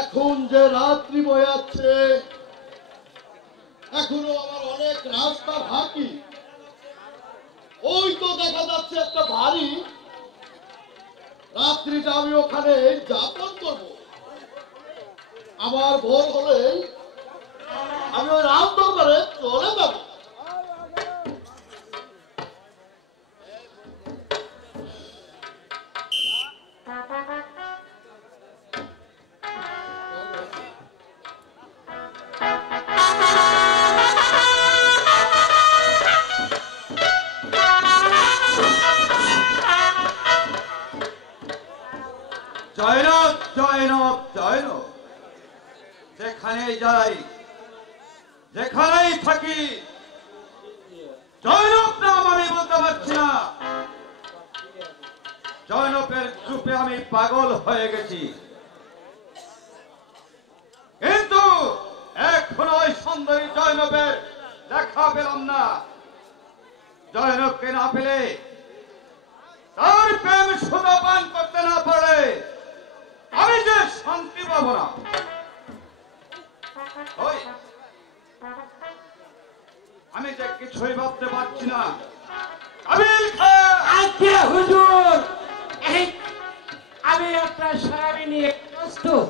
এখন যে রাত্রি বয়ে যাচ্ছে, এখনো আমার অনেক রাস্তা বাকি। ওই তো দেখা যাচ্ছে একটা বাড়ি, রাত্রিটা আমি ওখানে যাপন করব। আমার ভোর হলে আমি ওই রাম দরবারে চলে যাব। জয়নব জয়নব জয়নব, যেখানে যাই যেখানেই থাকি জয়নব নাম আমি বলতে পারছি না। জয়নবের রূপে আমি পাগল হয়ে গেছি, কিন্তু এখনো ওই সুন্দরী জয়নবের দেখা পেলাম না। জয়নবকে না পেলে, তার প্রেম সুধা পান করতে না পারে আমি যে শান্তি পাবো না। আমি যে কিছুই ভাবতে পারছি না। আজকে হুজুর, আমি আপনার সারাবি নিয়ে প্রস্তুত।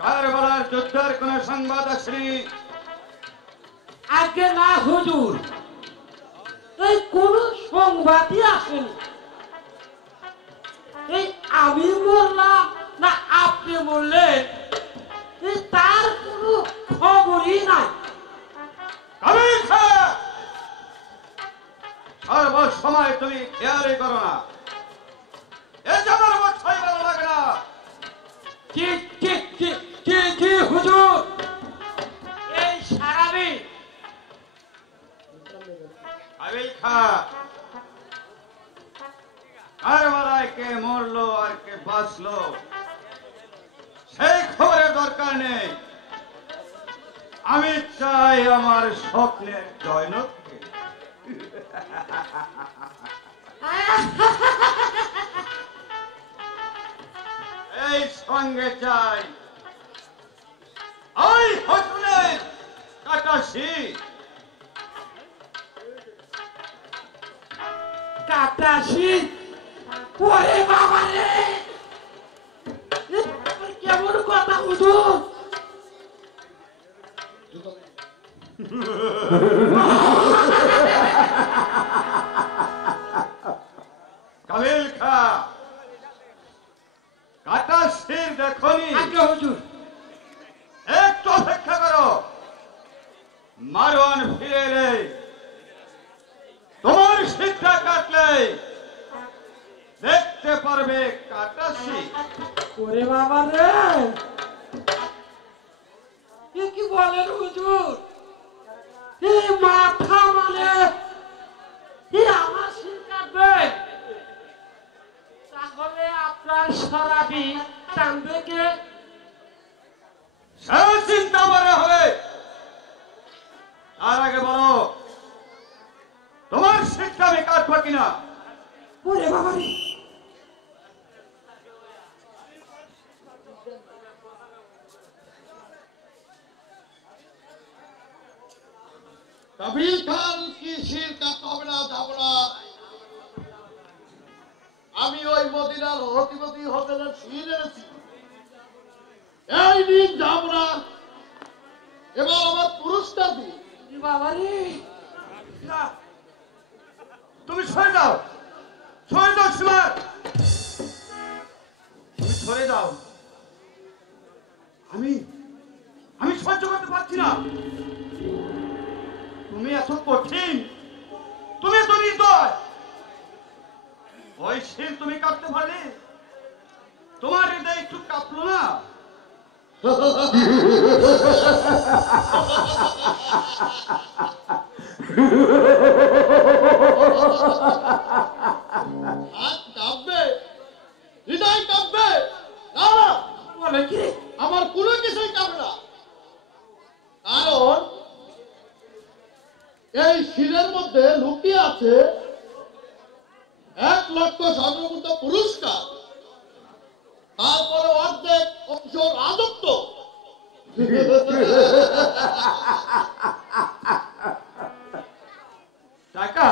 কারবালার যুদ্ধের কোন সংবাদ আসেনি? আজকে না হুজুর, এই কোন সংবাদই আসেনি। এই আমি বললাম না আপনি বললেন, তার কোনো খবরই নাই। সর্বসময় তুমি খেয়ালই করো না, এ জানার মাথায় ভালো লাগে না। কি হুজুর, এই সারাবি কারবালায় কে মরলো আর কে বাঁচলো সেই খবরের দরকার নেই। আমি চাই আমার স্বপ্নের জয়নবকে। এই সঙ্গে চাই ওই হসনের কাটাশি। কাটাশি? ওরে বাবা রে, কেমন কথা হুজুর? কাবিল খা, কাটাশির দেখনি? আগে হুজুর একটু অপেক্ষা করো, মারওয়ান ফিরে এলে তোমার শিক্ষা কাটলে দেখতে পারবে কাটাশি। ওরে বাবা রে, কি বলেন হুজুর? এই মাথা মানে আমার শির কাটবে? তাহলে আপনার সারাবি টানবে কে? চিন্তা করে হবে। তার আগে বলো, তোমার শিক্ষা আমি কাটবো কিনা? ওরে বাবা রে, কাবিল খান কি শির কাটতে হবে না, যাব না। আমি ওই মদিনার হতিপতি হোটেলের শির এনেছি, এই দিন যাব না। এবার আমার পুরস্কার দিই। বাবা রে, তুমি সরে যাও, সরে যাও শিবার, তুমি সরে যাও। আমি সহ্য করতে পারছি না। তুমি এত কঠিন, তুমি এত নির্দয়। ওই শির তুমি কাটতে পারলে তোমার হৃদয় একটু কাঁপলো না? হাত কাঁপবে, হৃদয় কাঁপবে? না না, বলে কি রে? আমার কোনো কিছুই কামে না, কারণ এই শিলের মধ্যে লুকিয়ে আছে 1,00,000 স্বর্ণমুদ্রা পুরস্কার, তারপরে অর্ধেক অংশ রাজত্ব। টাকা,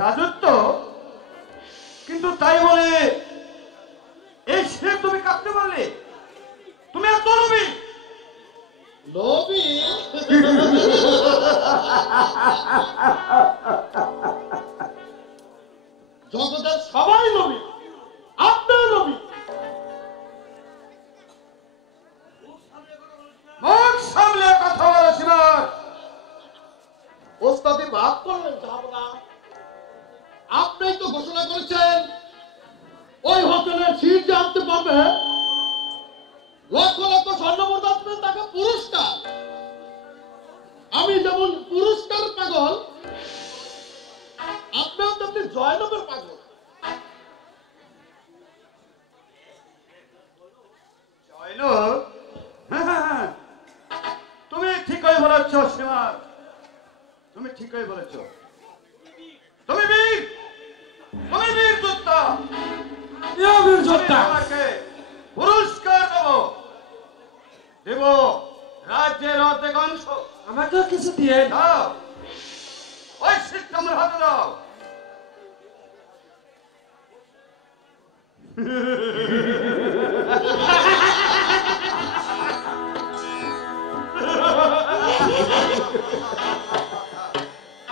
রাজত্ব, কিন্তু তাই বলে এই শিব তুমি কাটতে পারলে? তুমি এত লোভী? লোভী? জগতের সবাই লোভী, আপনিও লোভী। মুখ সামলে কথা বলো সীমার। ওস্তাদি ভাব করলেন যাব না। আপনি তো ঘোষণা করেছেন ওই হোটেলের সিট জানতে পারবে, লক্ষ লক্ষ স্বর্ণমুদ্রা আসবে তাকে পুরস্কার। আমি যেমন পুরস্কার পাগল, আপনিও তেমনি জয়নবের পাগল। জয়নব? হ্যাঁ, তুমি ঠিকই বলেছ সীমার, তুমি ঠিকই বলেছ। তুমি বীর, তুমি বীর যোদ্ধা। এ বীর যোদ্ধা। আমি তোমাকে পুরস্কার দেব রাজ্যের অর্ধেক অংশ। আমাকেও কিছু দিয়ে দাও, ওই সিটটা আমার হাতে দাও।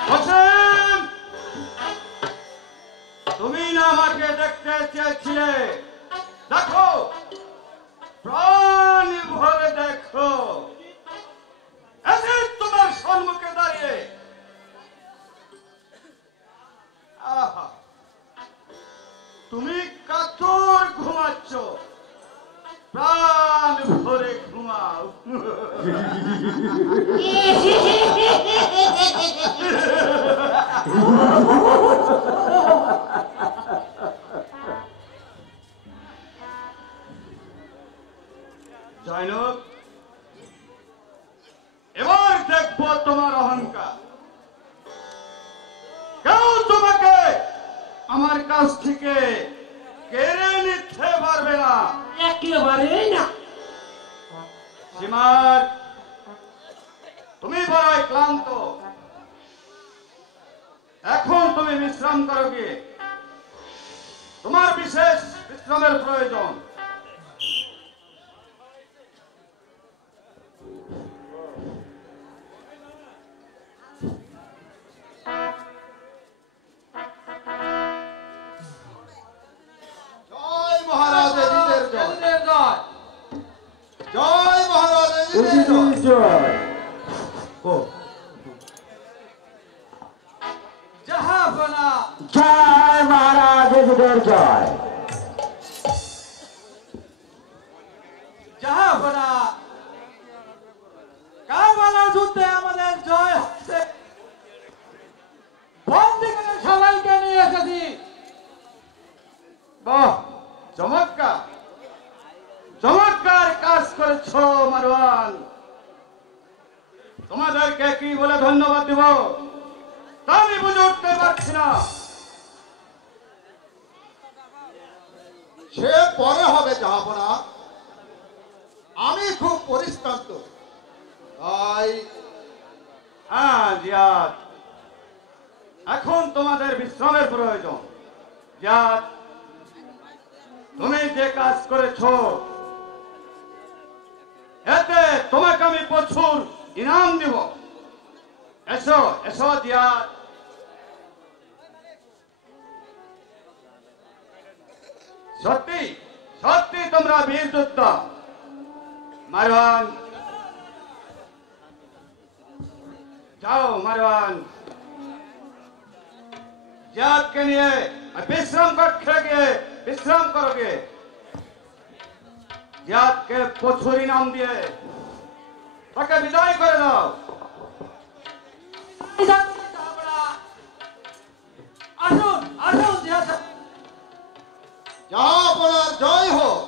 হোসেন, তুমি না আমাকে দেখতে চেয়েছিলে? দেখো, প্রাণ ভরে দেখো, এসে তোমার সম্মুখে দাঁড়িয়ে। আহা, তুমি কাতর ঘুমাচ্ছ, প্রাণ ভরে ঘুমাও। জয়নব, এবার দেখবো তোমার অহংকার। কেউ তোমাকে আমার কাছ থেকে কেড়ে নিতে পারবে না। একেবারেই না। সীমার, তুমি বড়ই ক্লান্ত, এখন তুমি বিশ্রাম করো গিয়ে। তোমার বিশেষ বিশ্রামের প্রয়োজন। জয় মহারাজ এজিদের জয়, জয়। জয় মহারাজ এজিদের জয়। জাহাপনা। জয় মহারাজ এজিদের জয়। জাহাপনা, কারবালার যুদ্ধে আমাদের জয় হচ্ছে। বন্দি করে সবাইকে নিয়ে এসেছি। বাহ, চমৎকার, চমৎকার কাজ করেছ মারওয়ান। তোমাদেরকে কি বলে ধন্যবাদ দিব তা আমি বুঝে উঠতে পারছি না। সে পরে হবে জাহাপনা, আমি খুব পরিশ্রান্ত, তাই হ্যাঁ জিয়াদ, এখন তোমাদের বিশ্রামের প্রয়োজন। জিয়াদ, তুমি যে কাজ করেছ এতে তোমাকে আমি প্রচুর ইনাম দিব। এসো এসো জিয়াদ। সত্যি সত্যি তোমরা বীর যোদ্ধা। মারওয়ান, যাও মারওয়ান, জিয়াদকে নিয়ে বিশ্রাম কক্ষে গিয়ে বিশ্রাম করোগে। জিয়াদকে প্রচুর ইনাম দিয়ে তাকে বিদায় করে দাও। আসুন আসুন জিয়া সাহেব। জাহাপনার জয় হোক।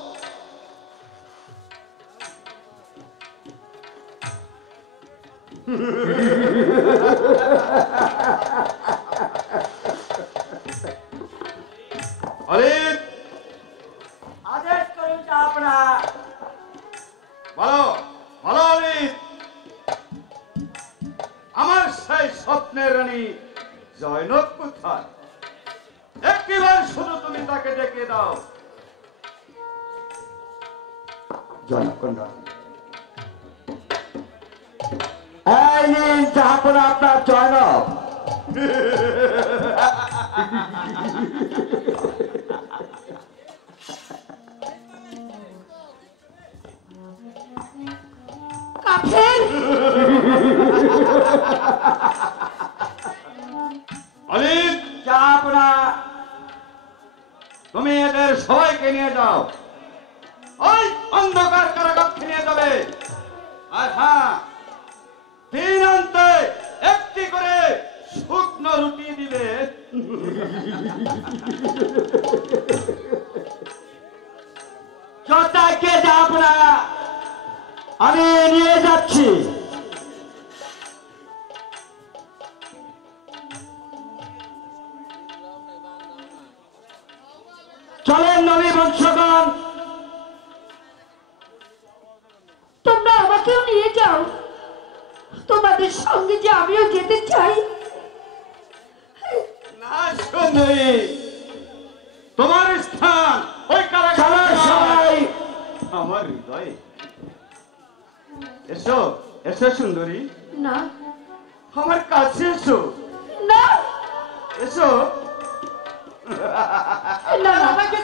অলিত আদেশ করুন আপনারা। বলো বলো অলিত, আমার সেই স্বপ্নের রানী জয়নব কোথায়? একবার শুধু তুমি তাকে ডেকে দাও। জয়নব কন্যা, এই নিন জাহাপনা আপনার জয়নব। কাফের অলিত জাহাপনা, তুমি এদের সবাইকে নিয়ে যাও, ওই অন্ধকার কারাগারে নিয়ে যাবে। আর হ্যাঁ, দিন অন্তে একটি করে শুকনো রুটি দিবে। চটাকে জাহাপনা আমি নিয়ে যাচ্ছি। চলেন নবী বংশগণ, তোমরা আমাকেও নিয়ে যাও, তোমাদের সঙ্গে যে আমিও যেতে চাই। না সুন্দরী, তোমার স্থান ওই চলো কারাগারে সবাই। আমার হৃদয়ে। এসো এসো সুন্দরী, না আমার কাছে এসো, না এসো। না, আমাকে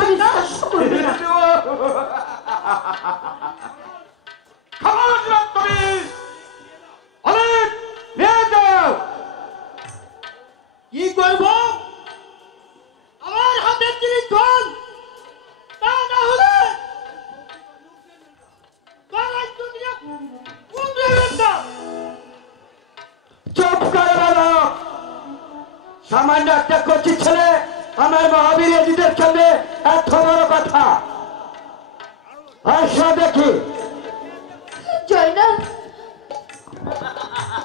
বিশ্বাস করবে না। খামোশ রাখ তুমি, অনেক নিয়ে যাও। কি করব? আমার হাতের জিনিস ধন, তা না হলে কারাগার দুনিয়া উঠবেন না। চুপ করে বলো। সামান্য একটা কচি ছেলে আমার মহাবীর এজিদের সামনে এত বড় কথা। আসো দেখি। জয়নব,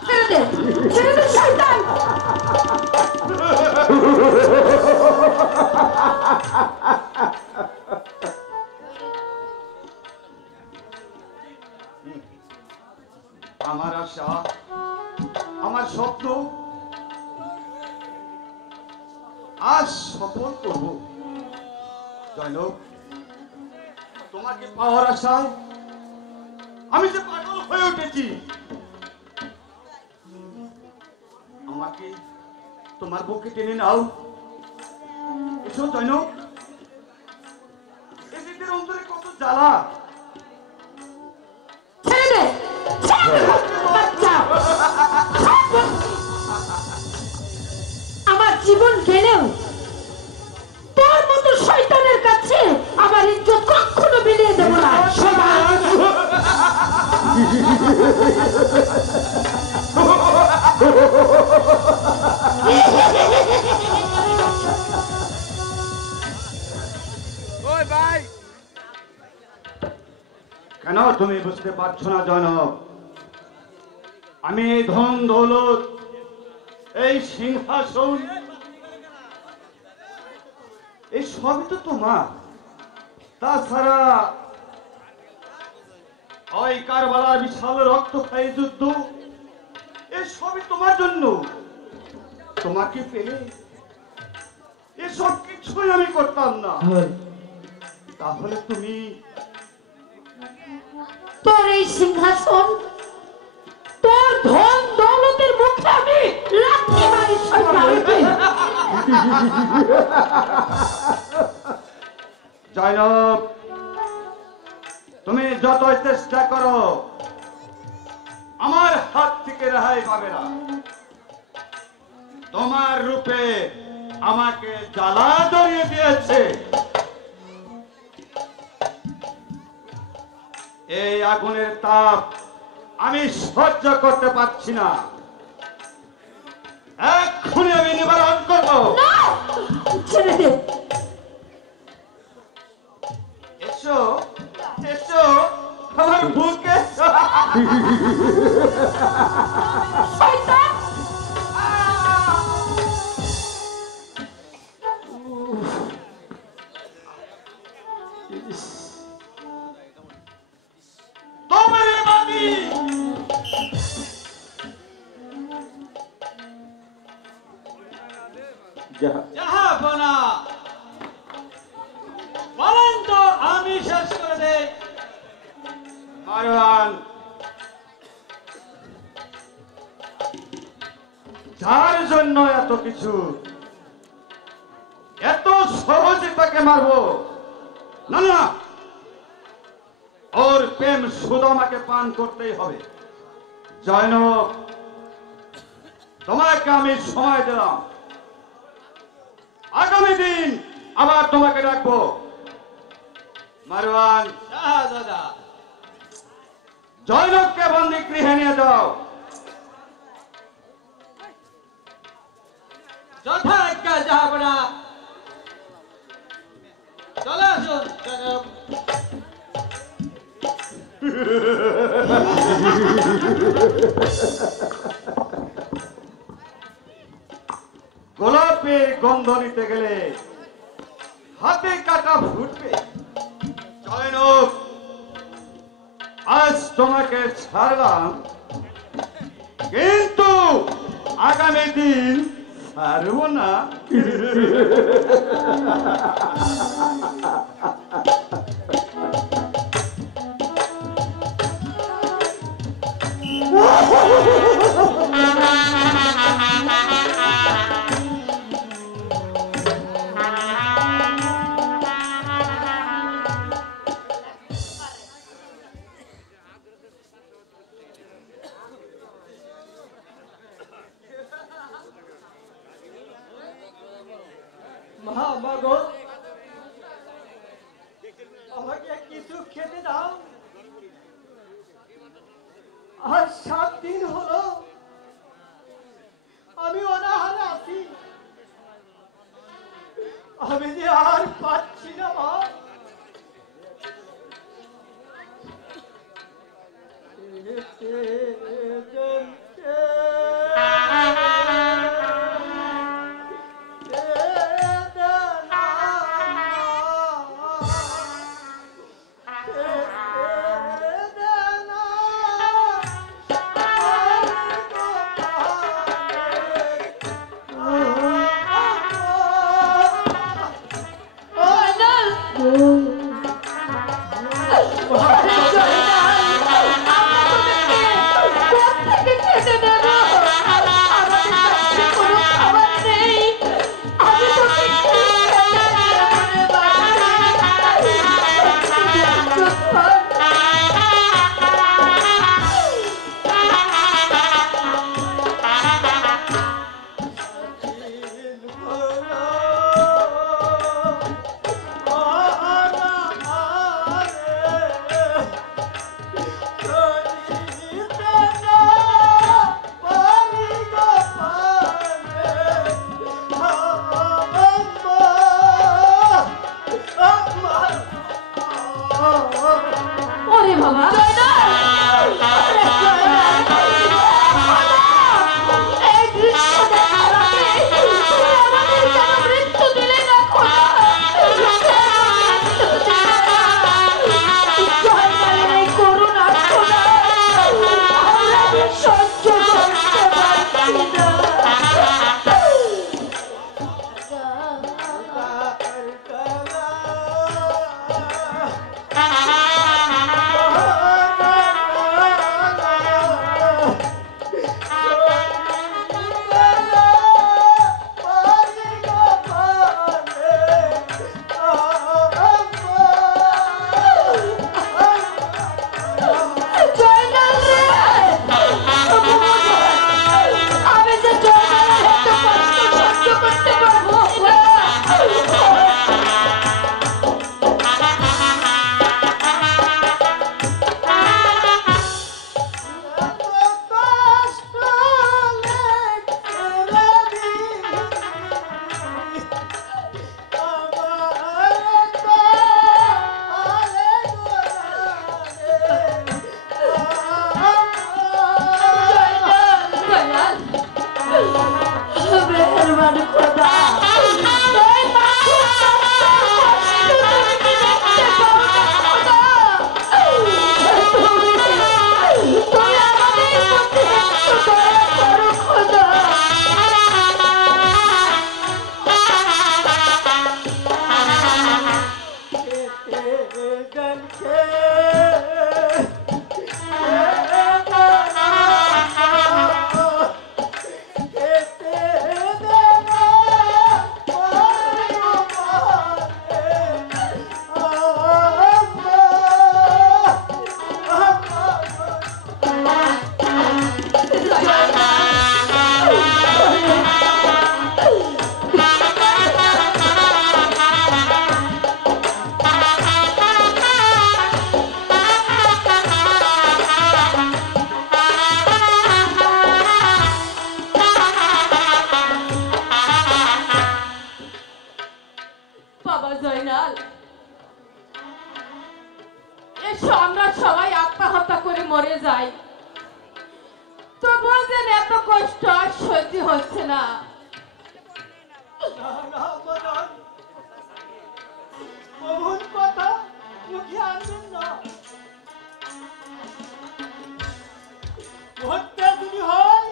ছেড়ে দে, ছেড়ে দে শয়তান। আমার আশা, আমার স্বপ্ন আজ সফল করব। জয়নব, তোমাকে পাওয়ার আশায় আমি যে পাগল হয়ে উঠেছি। আমাকে তোমার বুকে টেনে নাও। এসো জয়নব, এদের অন্তরে কত জ্বালা। ছেড়ে দে, ছেড়ে দে, বাচ্চা। আমার জীবন গেলেও তোর মতো শয়তানের কাছে আমার ইজ্জত কখনো বিলিয়ে দেবো না। কেন তুমি বুঝতে পারছো না জয়নব? আমি এই ধন দৌলত, এই সিংহাসন, এই সবই তো তোমার। তাছাড়া ওই কারবালার বিশাল রক্তক্ষয়ী যুদ্ধ, এই সবই তোমার জন্য। তোমাকে পেলে এসব কিছুই আমি করতাম না। তাহলে তুমি তোর এই সিংহাসন, তোর ধন দৌলতের মুখে আমি লাথি মারি শয়তানকে। জয়নব, তুমি যতই চেষ্টা করো আমার হাত থেকে রেহাই পাবে না। তোমার রূপে আমাকে জ্বালা ধরিয়ে দিয়েছে। এই আগুনের তাপ আমি সহ্য করতে পারছি না। এক্ষুনি আমি নিবারণ করবো। না, ছেড়ে দে। এসো এসো আমার বুকে এসো। শয়তান! তোমার বাদী জাহাপনা বলেন তো আমি শেষ করে দেই। মারওয়ান, যার জন্য এত কিছু, এত সহজে তাকে মারবো না, না, ওর প্রেম শুধু আমাকে পান করতেই হবে। জয়নব, তোমাকে আমি সময় দিলাম, আগামী দিন আবার তোমাকে ডাকবো। মারওয়ান, শাহজাদা জয়নবকে বন্দি গৃহে নিয়ে যাও। যথাজ্ঞা জাহাপনা। চলে আসুন জনাব। গোলাপের গন্ধ নিতে গেলে হাতে কাটা ফুটবে। জয়নব, আজ তোমাকে ছাড়লাম, কিন্তু আগামী দিন ছাড়বো না। মা মাগো, আমাকে কিছু খেতে দাও। আর 7 দিন হলো আমি অনাহারে আছি। আমি যে আর পাচ্ছি না মা। ওরে বাবা! এই দৃশ্য দেখার আগে তুমি আমাদের কেন মৃত্যু দিলে না খোদা? জয়কালের এই করুণা খোদা, আমরা সহ্য করতে পারছি না। বাবা জয়নাল, এসো আমরা সবাই আত্মহত্যা করে মরে যাই, তবুও যেন এত কষ্ট আর সহ্য হচ্ছে না। না, না, মদন। অমন কথা মুখে আনবেন না। হত্যা যদি হয়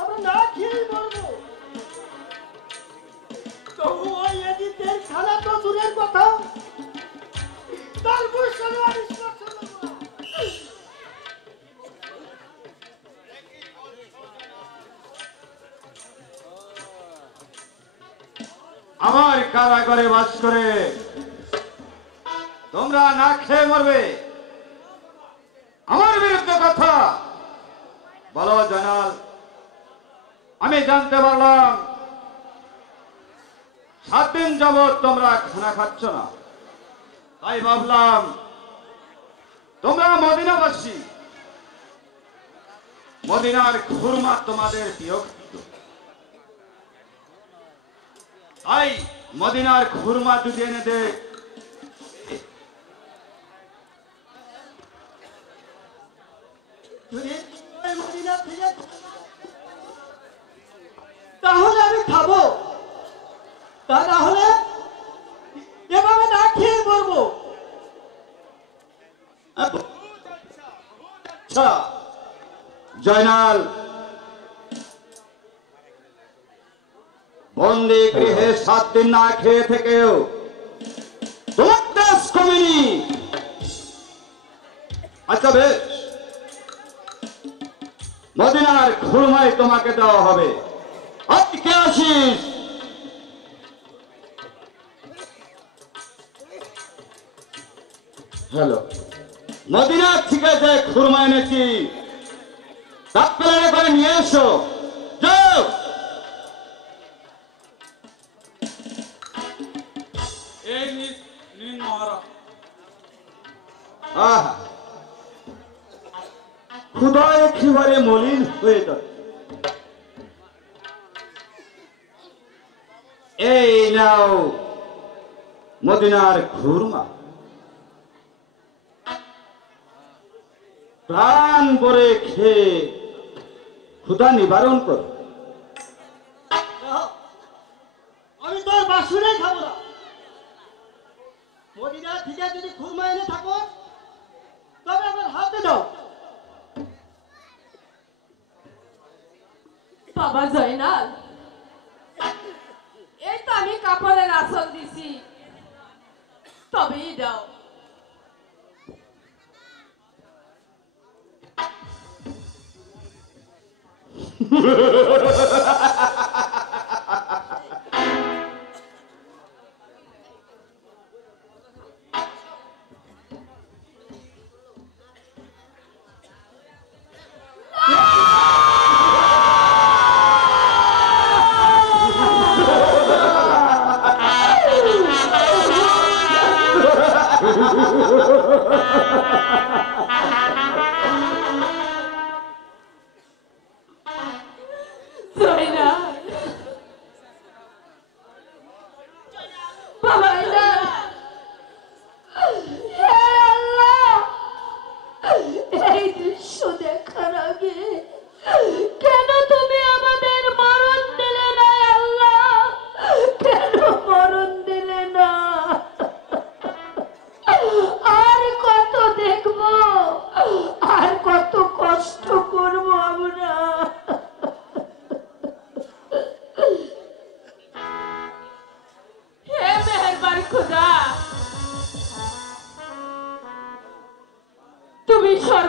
আমরা না খেয়েই মরবো। তবু ওই এদিকের খানা তো দূরের কথা, তার গুরুসনও আমি স্পর্শ করবো না। আমার কারাগারে বাস করে তোমরা না খেয়ে মরবে, আমার বিরুদ্ধে কথা বলো জয়নাল। আমি জানতে পারলাম 7 দিন যাবৎ তোমরা খানা খাচ্ছ না, তাই ভাবলাম তোমরা মদিনাবাসী, মদিনার খুরমা তোমাদের প্রিয় খাদ্য, তাই মদিনার খুরমা যদি এনে দে। যদি ওই মদিনা থেকে তাহলে আমি খাবো, তা না হলে এভাবে না খেয়ে মরবো। আচ্ছা জয়নাল, বন্দি গৃহে 7 দিন না খেয়ে থেকেও তোমার দেশ কমেনি। আচ্ছা বেশ, মদিনার খুরমাই তোমাকে দেওয়া হবে। আজকে আসিস। হ্যালো, মদিনার থেকে যে খুরমা এনেছি তা প্লেনে করে নিয়ে এসো। যাও। আহা, ক্ষুধা একেবারে মলিন হয়ে যাচ্ছে। এই নাও মদিনার খুরমা, প্রাণ ভরে খেয়ে ক্ষুধা নিবারণ করো। আমি তোর বাসুরে খাবো না। মদিনা থেকে যদি খুরমা এনে থাকো তবে আমার হাতে দাও। বাবা জয়নাল, এই তো আমি কাপড়ের আঁচল দিছি, তবেই দাও।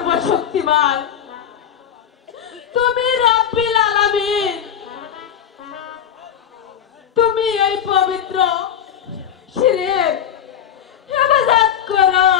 সর্বশক্তিমান, তুমি রব্বিল আলামিন, তুমি এই পবিত্র শিরের হেফাজত করো।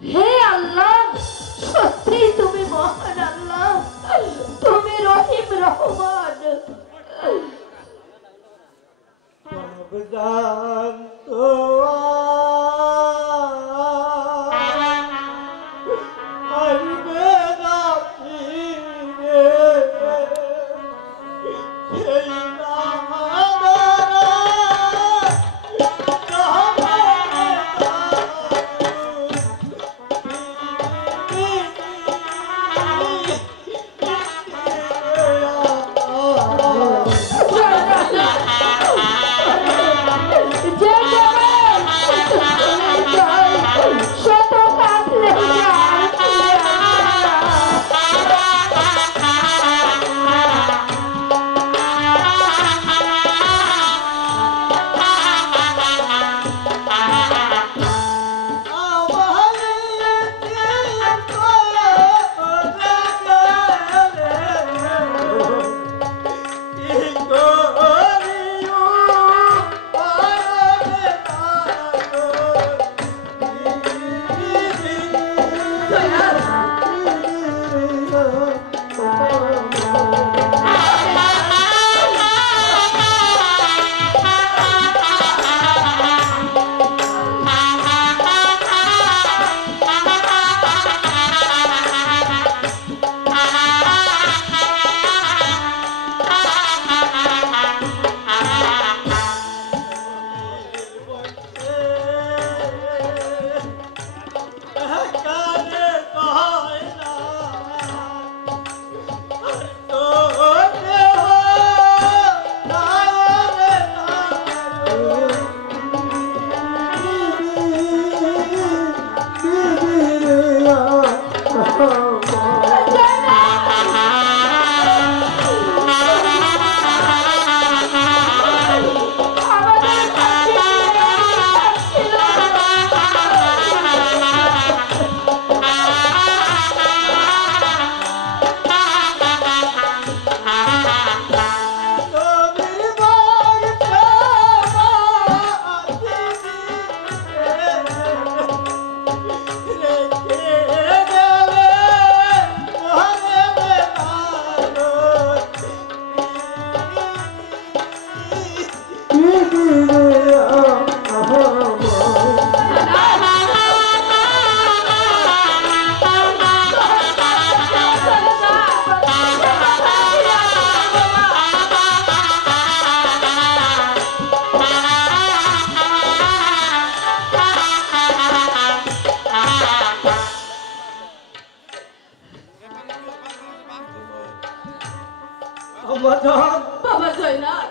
হে আল্লাহ, সত্যি তুমি মহান আল্লাহ, তুমি রহিম রহমান। বাবা জয়নাল,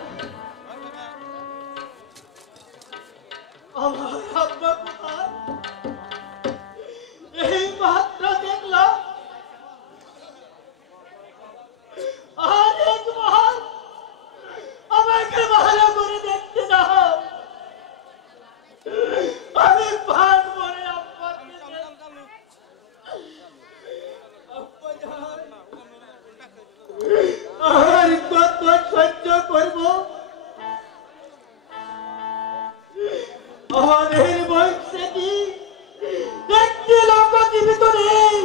আমার আব্বা কোথায়? এই মাত্র দেখলাম আর এক মহান, আমাকে ভালো করে দেখতে দাও। আমি পান মরে আব্বাকে আর কত সহ্য করবো? আমাদের বয়সে কি একটি লোক জীবিত নেই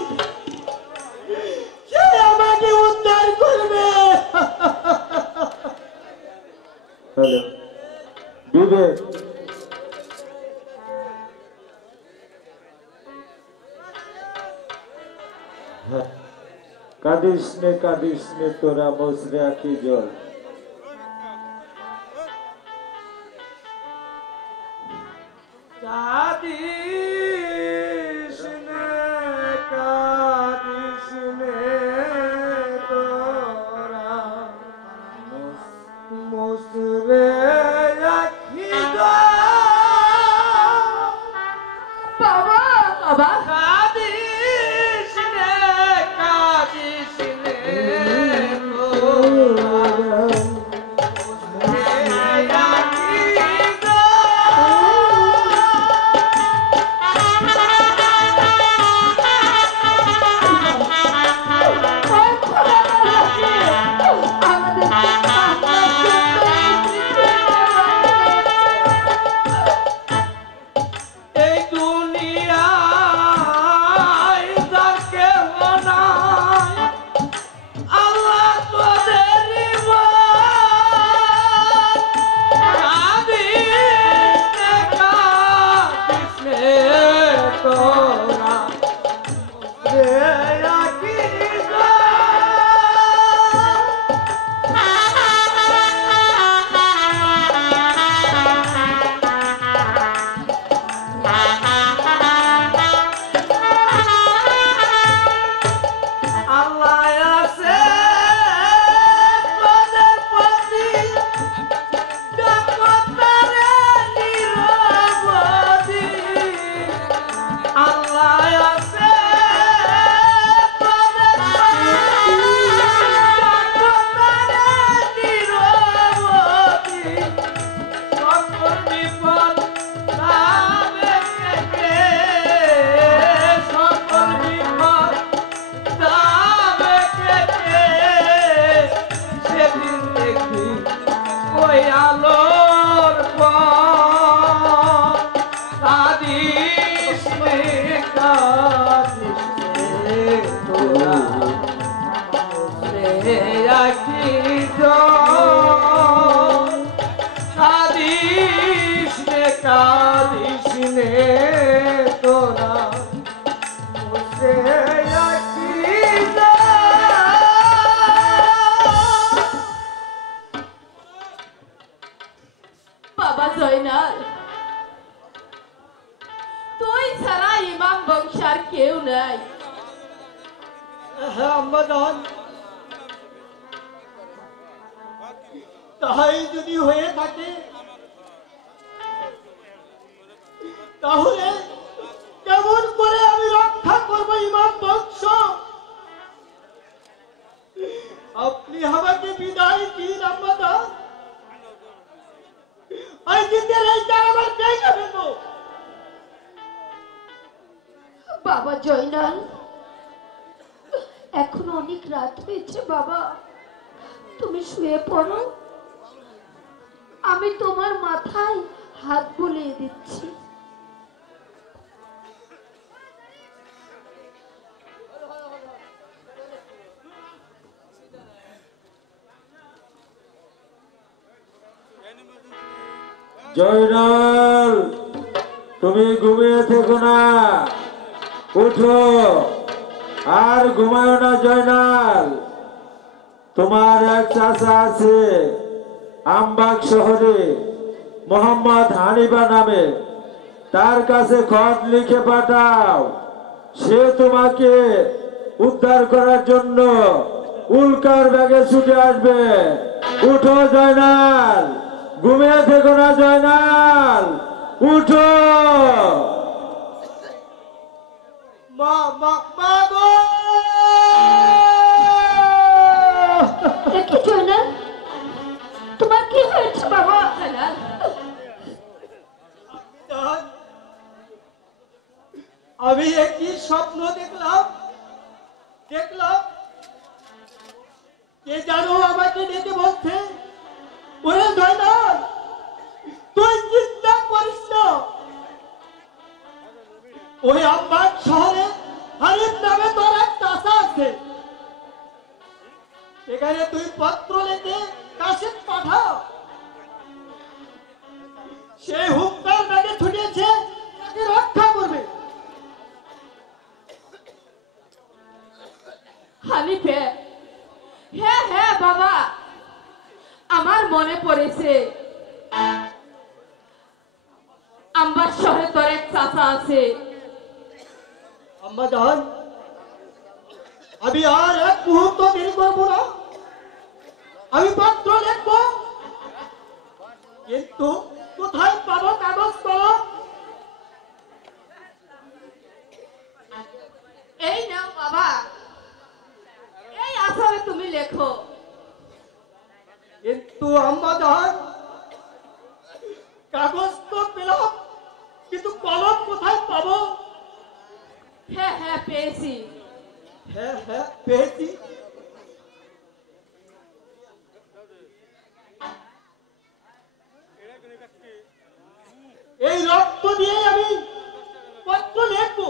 সে আমাকে উদ্ধার করবে? হ্যালো বিবেক, কাঁদিস নে তোরা মসরে আখি জল। কাঁদিস নে তোরা একই কাদিস নে তোরা বসে একই বাবা জয়নাল, তুই ছাড়া ইমাম বংশার কেউ নাই। হ্যাঁ আম্মা জান, তাই যদি হয়ে থাকে তাহলে কেমন করে আমি রক্ষা করব ইমাম বংশ? আপনি আমাকে বিদায় দিন আম্মা জান। এই জিতের এই কারবার পেয়ে যাবেন তো। বাবা জয়নাল, এখন অনেক রাত হয়েছে বাবা, তুমি শুয়ে পড়ো, আমি তোমার মাথায় হাত বুলিয়ে দিচ্ছি। জয়নাল, তুমি ঘুমিয়ে থেকো না, উঠো আর ঘুমায় না জয়নাল। তোমার এক চাচা আছে আমবাগ শহরে, মোহাম্মদ হানিফা নামে, তার কাছে খত লিখে পাঠাও, সে তোমাকে উদ্ধার করার জন্য উল্কার ব্যাগে ছুটে আসবে। উঠো জয়নাল, ঘুমিয়ে থেকো না জয়নাল, উঠো। মা মা মা গো! দেখি জয়নাল, তোমার কি হয়েছে বাবা? জান, আমি একই স্বপ্ন দেখলাম কে জানো আমাকে ডেকে বলছে, ওরে জয়নাল তুই চিন্তা করিস না, ওই আমবাগ শহরে হানিফ নামে তোর এক চাচা আছে, সেখানে তুই পত্র লিখে কাশিম পাঠাও, সে হুঙ্কার ব্যাগে ছুটিয়েছে, তাকে রক্ষা করবে। হানিফে, হ্যাঁ হ্যাঁ বাবা, আমার মনে পড়েছে, আমবাগ শহরে তোর এক চাচা আছে। আম্মা জান, আমি আর এক মুহূর্ত দেরি করবো না, আমি পত্র লিখবো, কিন্তু কোথায় পাবো কাগজ কলম? এই নাও বাবা, এই আসলে তুমি লেখো। কিন্তু আম্মা জান, কাগজ তো পেলাম, কিন্তু কলম কোথায় পাবো? হ্যাঁ হ্যাঁ পেয়েছি। হ্যাঁ হ্যাঁ পেয়েছি। এই রক্ত দিয়ে আমি পত্র লিখবো।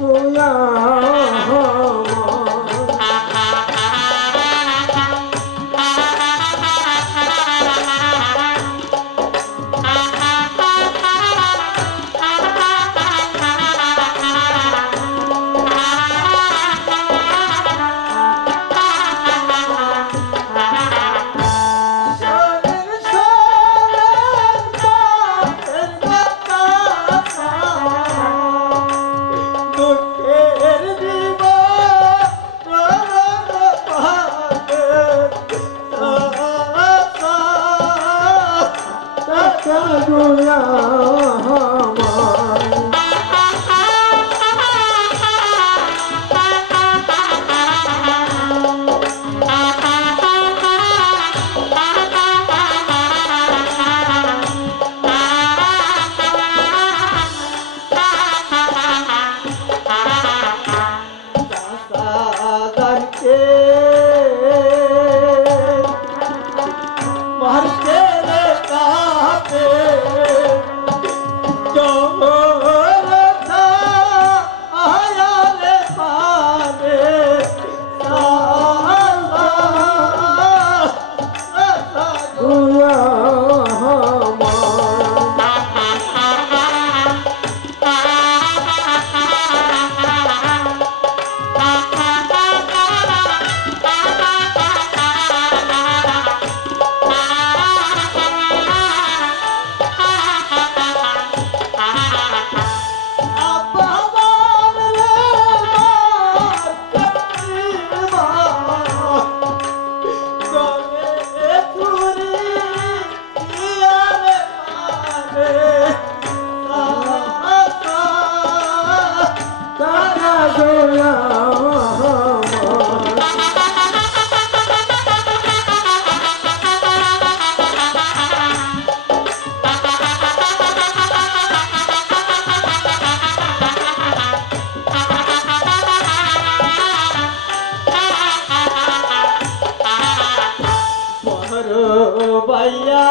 করলাম গো মারছে মারছে রে কাপে জমরতা আয়ালে পারে গুয়া भैया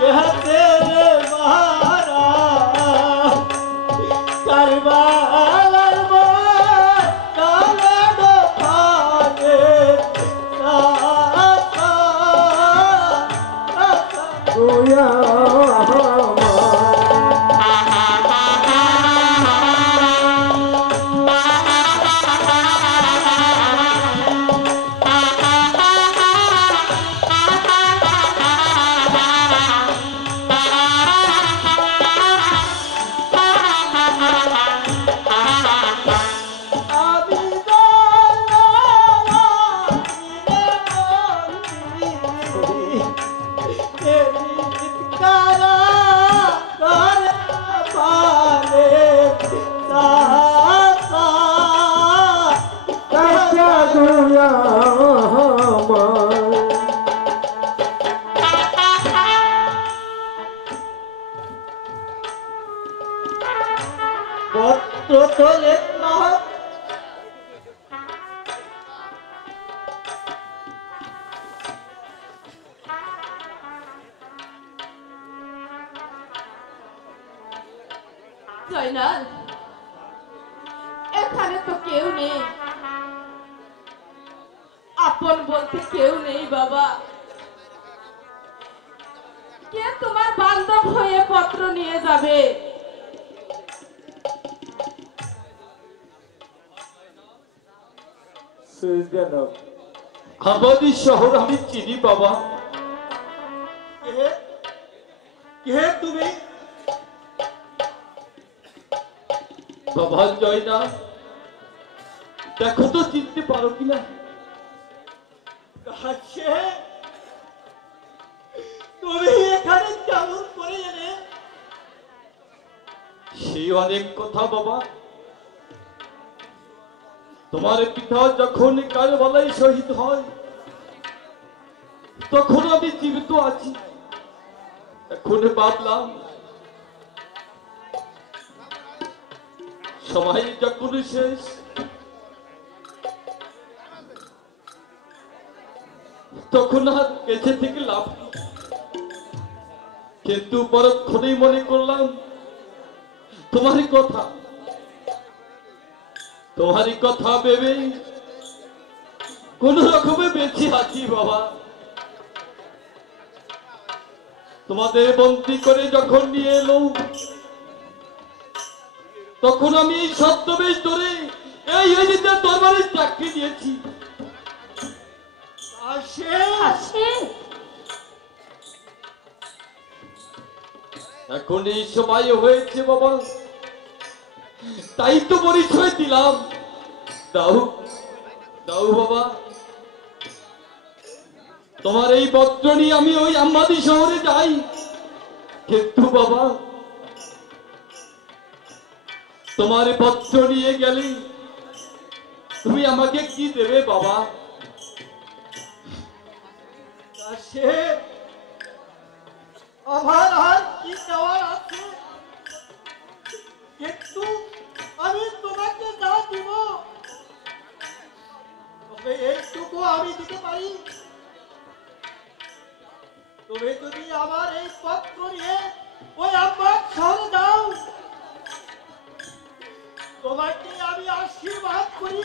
कहते रे मारा करवार काले डोपाने गुया পত্র তো লেখা জয়নাল, এখানে তো কেউ নেই, আপন বলতে কেউ নেই বাবা। কে তোমার বান্ধব হয়ে পত্র নিয়ে যাবে? আমাদের শহর আমি চিনি বাবা। কে তুমি? বাবা জয়না, দেখো তো চিনতে পারো কিনা। কাছে তুমি এখানে কেমন করে এলে? সেই অনেক কথা বাবা। তোমার পিতা যখন কারবালায় শহীদ হয় তখন আমি জীবিত আছি। এখন ভাবলাম সময় যখন শেষ, তখন আর বেঁচে থেকে লাভ নেই। কিন্তু পরক্ষণেই মনে করলাম তোমারই কথা, তোমারই কথা ভেবে কোন রকমে বেঁচে আছি বাবা। তোমাদের বন্দি করে যখন নিয়ে এলো তখন আমি এই ছদ্মবেশ ধরে এই এজিতের দরবারে চাকরি দিয়েছি। এখন এই সময় হয়েছে বাবা, তাই তো পরিচয় দিলাম। দাও দাও বাবা, তোমার এই পত্র নিয়ে আমি ওই আম্বাদি শহরে যাই। কিন্তু বাবা, তোমার পত্র নিয়ে গেলে তুমি আমাকে কি দেবে বাবা? আমার আর কি দেওয়ার আছে, কিন্তু আমি তোমাকে তুমি যদি আমার এই পত্র নিয়ে ওই আব্বার শহরে দাও, তোমাকে আমি আশীর্বাদ করি,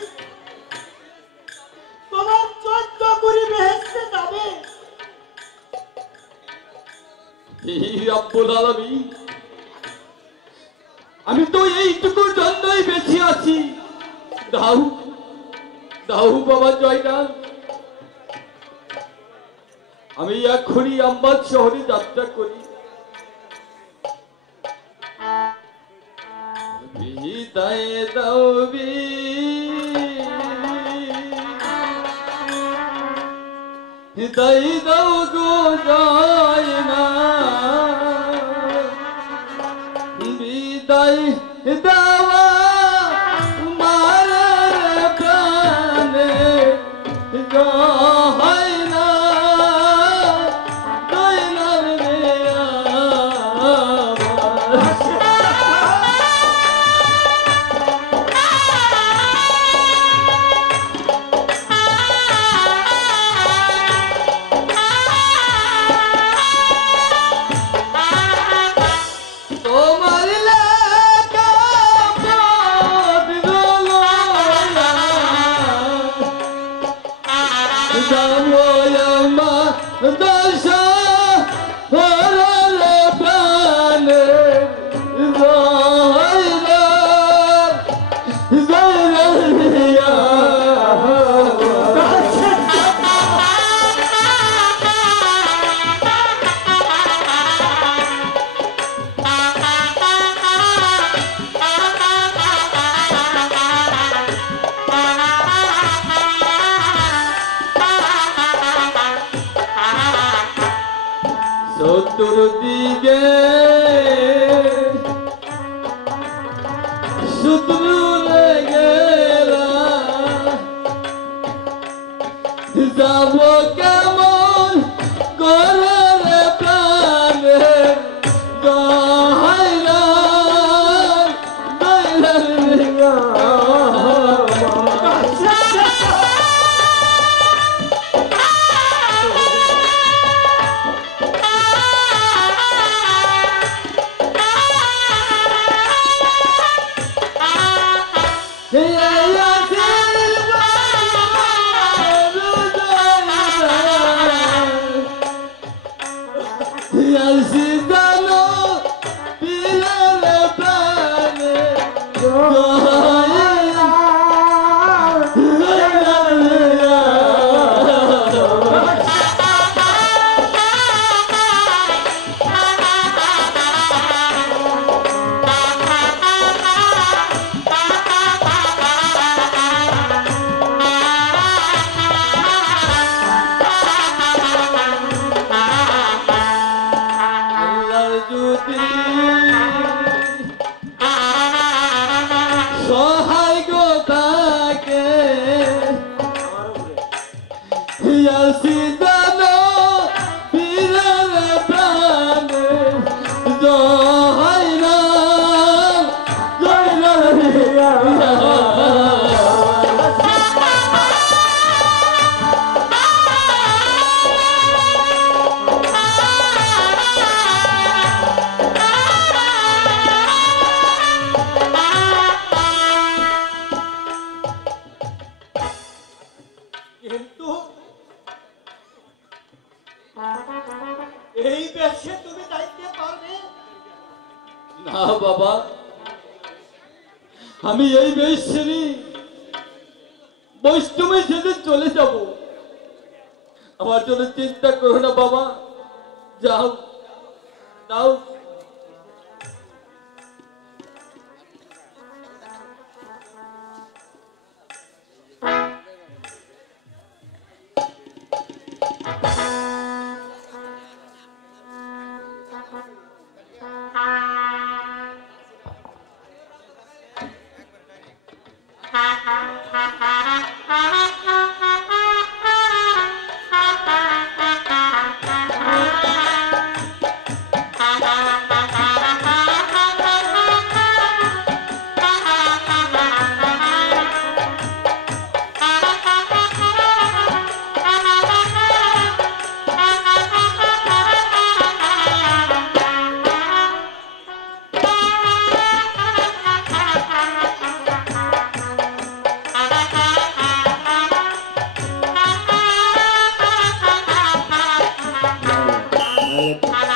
তোমার 14 কুড়ি বেহেশতে যাবে। রব্বুল আলামিন, আমি তো এইটুকুর জন্যই বেঁচে আছি। দাও দাও বাবা জয়নাল, আমি এখনই আম্বাদ শহরে যাত্রা করি। বিদায় দাও বিদায় দাও গো জয়নাল, বিদায় দেওয়া মারার প্রাণে হয় না জয়নাল রে আমার। তোমার লেখা পথগুলো যাবো আমার দশা হরলে প্রাণে চতুর্দিকে শত্রু লেগেরা, যাব কেমন করে প্রাণে সহায় গো তাকে সিদানো বীরের প্রাণে জয় রাম জয় কিন্তু এই বেশে তুমি যাইতে পারবে না বাবা, আমি এই বেশ ছেড়ে বৈষ্ণবে সেদিন চলে যাব। আমার জন্য চিন্তা করো না বাবা, যাও যাও। তাহলে